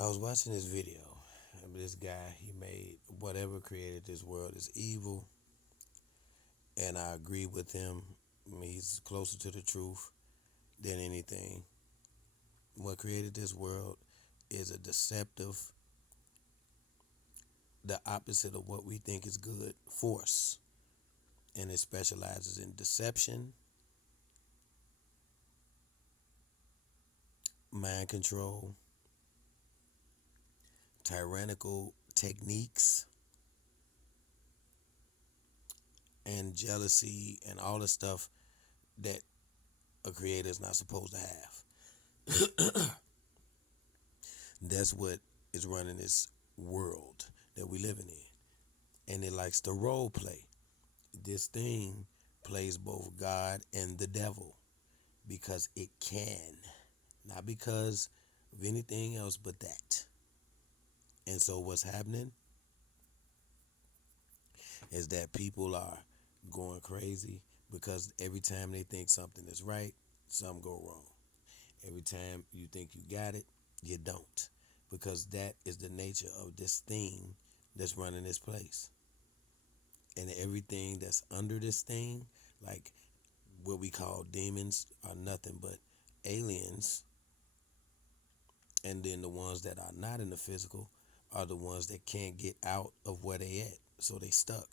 I was watching this video of this guy. He made whatever created this world is evil, and I agree with him. I mean, he's closer to the truth than anything. What created this world is a deceptive, the opposite of what we think is good, force. And it specializes in deception, mind control, tyrannical techniques, and jealousy, and all the stuff that a creator is not supposed to have. That's what is running this world that we living in. And it likes to role play. This thing plays both God and the devil because it can. Not because of anything else but that. And so what's happening is that people are going crazy because every time they think something is right, something go wrong. Every time you think you got it, you don't. Because that is the nature of this thing that's running this place. And everything that's under this thing, like what we call demons, are nothing but aliens. And then the ones that are not in the physical are the ones that can't get out of where they at. So they stuck.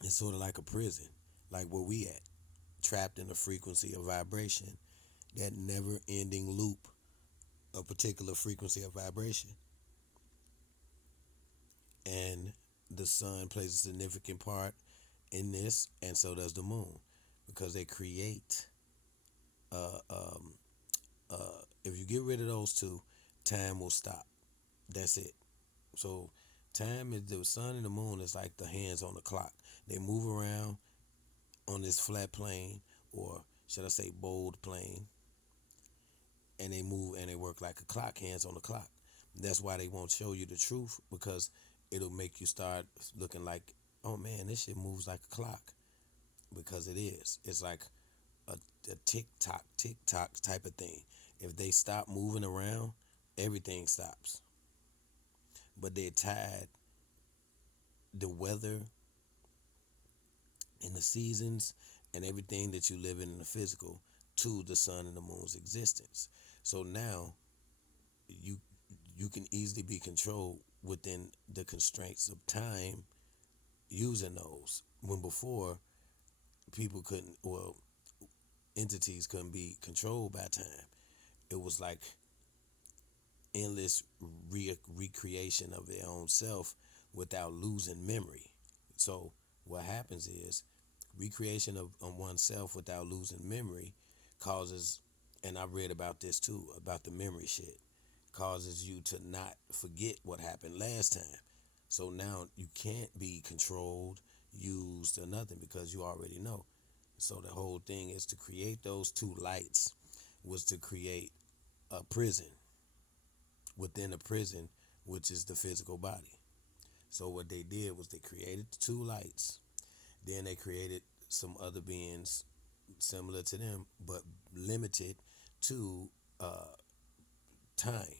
It's sort of like a prison, like where we at, trapped in a frequency of vibration, that never ending loop, a particular frequency of vibration. And the sun plays a significant part in this, and so does the moon, because they create. If you get rid of those two, time will stop. That's it. So, time is the sun and the moon is like the hands on the clock. They move around on this flat plane, or should I say bold plane, and they move and they work like a clock, hands on the clock. That's why they won't show you the truth, because it'll make you start looking like, oh man, this shit moves like a clock, because it is. It's like a tick tock type of thing. If they stop moving around, everything stops. But they're tied, the weather and the seasons and everything that you live in the physical, to the sun and the moon's existence. So now you you can easily be controlled within the constraints of time using those, when before people couldn't, well, entities couldn't be controlled by time. It was like endless recreation of their own self without losing memory. So what happens is recreation of oneself without losing memory causes, and I read about this too, about the memory shit, causes you to not forget what happened last time. So now you can't be controlled, used, or nothing, because you already know. So the whole thing is to create those two lights, was to create a prison within a prison, which is the physical body. So what they did was they created the two lights, then they created some other beings similar to them, but limited to time.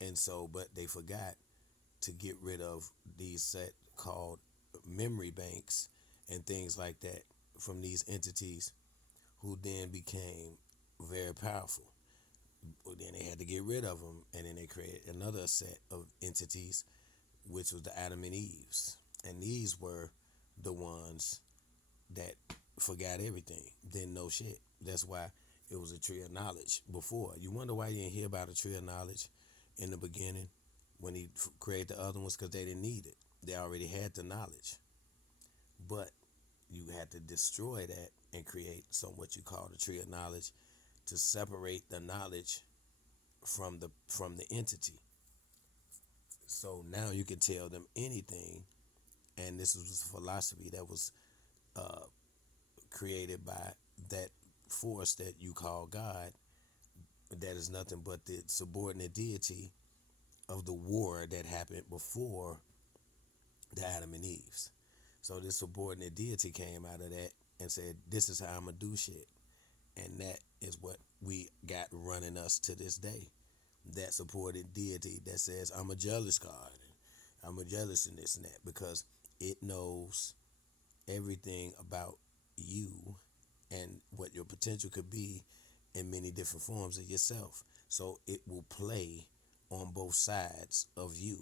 And so, but they forgot to get rid of these set called memory banks and things like that from these entities, who then became very powerful. Well, then they had to get rid of them, and then they created another set of entities, which was the Adam and Eves. And these were the ones that forgot everything, didn't know shit. That's why it was a tree of knowledge before. You wonder why you didn't hear about a tree of knowledge in the beginning when he created the other ones, because they didn't need it. They already had the knowledge. But you had to destroy that and create some what you call the tree of knowledge, to separate the knowledge from the entity. So now you can tell them anything, and this was a philosophy that was created by that force that you call God, that is nothing but the subordinate deity of the war that happened before the Adam and Eve's. So this subordinate deity came out of that and said, this is how I'm gonna do shit. And that is what we got running us to this day. that supported deity that says, I'm a jealous God, and I'm a jealous and this and that, because it knows everything about you and what your potential could be in many different forms of yourself. So it will play on both sides of you,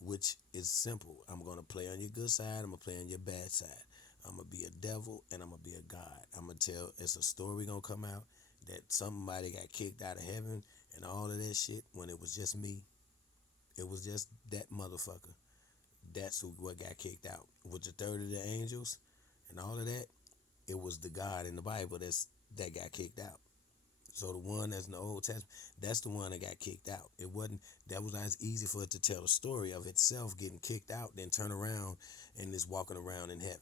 which is simple. I'm gonna play on your good side. I'm gonna play on your bad side. I'm gonna be a devil and I'm gonna be a god. I'm gonna tell. It's a story gonna come out that somebody got kicked out of heaven and all of that shit when it was just me. It was just that motherfucker. That's who what got kicked out. With the third of the angels and all of that, it was the God in the Bible that got kicked out. So the one that's in the Old Testament, that's the one that got kicked out. It wasn't that was not as easy for it to tell the story of itself getting kicked out, then turn around and is walking around in heaven.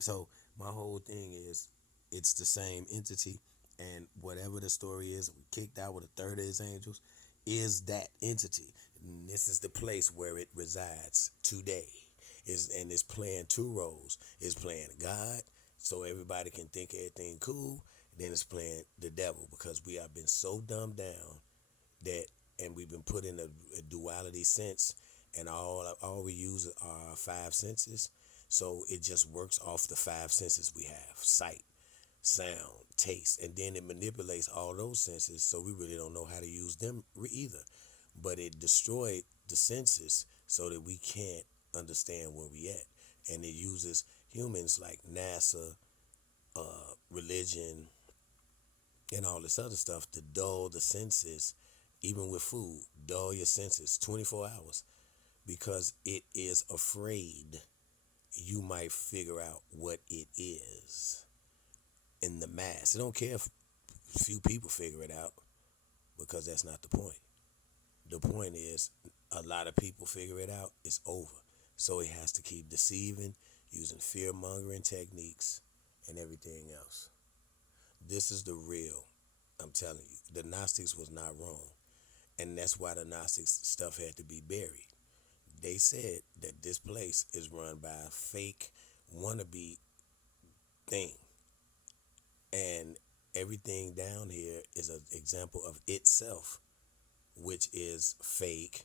So my whole thing is it's the same entity, and whatever the story is, kicked out with a third of his angels, is that entity. And this is the place where it resides today. And it's playing two roles. It's playing God, so everybody can think everything cool. Then it's playing the devil because we have been so dumbed down that, and we've been put in a duality sense, and all we use are our five senses. So it just works off the five senses we have: sight, sound, taste, and then it manipulates all those senses. So we really don't know how to use them either. But it destroyed the senses so that we can't understand where we at, and it uses humans like NASA, religion, and all this other stuff to dull the senses, even with food, dull your senses 24 hours because it is afraid you might figure out what it is in the mass. It don't care if few people figure it out because that's not the point. The point is a lot of people figure it out, it's over. So it has to keep deceiving, using fear mongering techniques and everything else. This is the real. I'm telling you, the Gnostics was not wrong. And that's why the Gnostics stuff had to be buried. They said that this place is run by a fake wannabe thing, and everything down here is an example of itself, which is fake,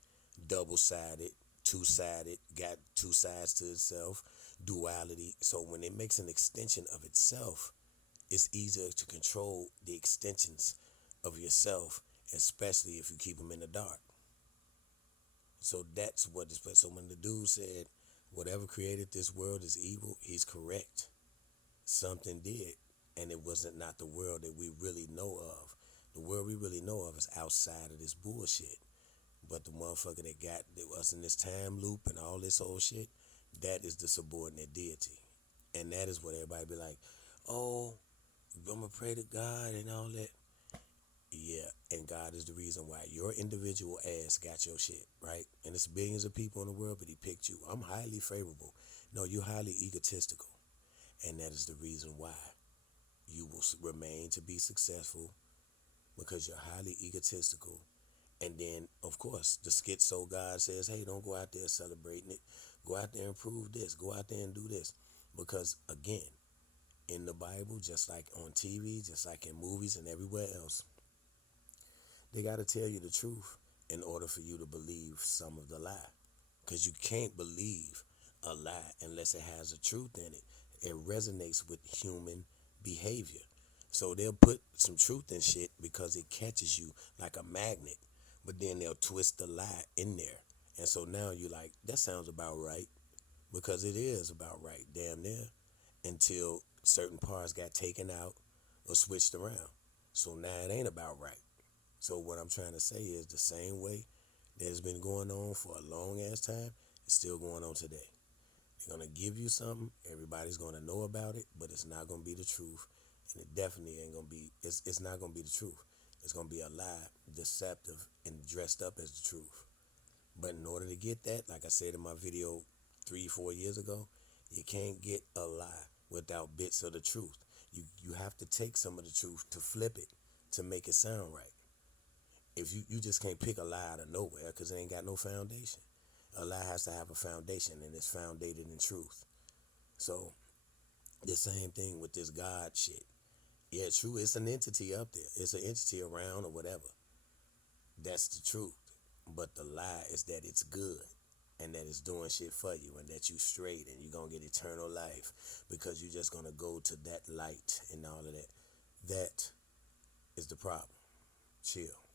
double-sided, two-sided, got two sides to itself, duality. So when it makes an extension of itself, it's easier to control the extensions of yourself, especially if you keep them in the dark. So that's what this place. So when the dude said, "Whatever created this world is evil," he's correct. Something did, and it wasn't not the world that we really know of. The world we really know of is outside of this bullshit. But the motherfucker that got us in this time loop and all this old shit, that is the subordinate deity, and that is what everybody be like, "Oh, I'm gonna pray to God and all that." Yeah, and God is the reason why your individual ass got your shit, right? And it's billions of people in the world, but he picked you. I'm highly favorable. No, you're highly egotistical. And that is the reason why you will remain to be successful because you're highly egotistical. And then, of course, the schizo God says, hey, don't go out there celebrating it. Go out there and prove this. Go out there and do this. Because, again, in the Bible, just like on TV, just like in movies and everywhere else, they got to tell you the truth in order for you to believe some of the lie. Because you can't believe a lie unless it has a truth in it. It resonates with human behavior. So they'll put some truth in shit because it catches you like a magnet. But then they'll twist the lie in there. And so now you're like, that sounds about right. Because it is about right, damn near. Until certain parts got taken out or switched around. So now it ain't about right. So what I'm trying to say is the same way that has been going on for a long ass time, it's still going on today. They're gonna give you something, everybody's gonna know about it, but it's not gonna be the truth. And it definitely ain't gonna be it's not gonna be the truth. It's gonna be a lie, deceptive, and dressed up as the truth. But in order to get that, like I said in my video 3-4 years ago, you can't get a lie without bits of the truth. You have to take some of the truth to flip it to make it sound right. If you just can't pick a lie out of nowhere because it ain't got no foundation. A lie has to have a foundation, and it's founded in truth. So the same thing with this God shit. Yeah, true, it's an entity up there. It's an entity around or whatever. That's the truth. But the lie is that it's good and that it's doing shit for you and that you straight and you're gonna get eternal life because you're just gonna go to that light and all of that. That is the problem. Chill.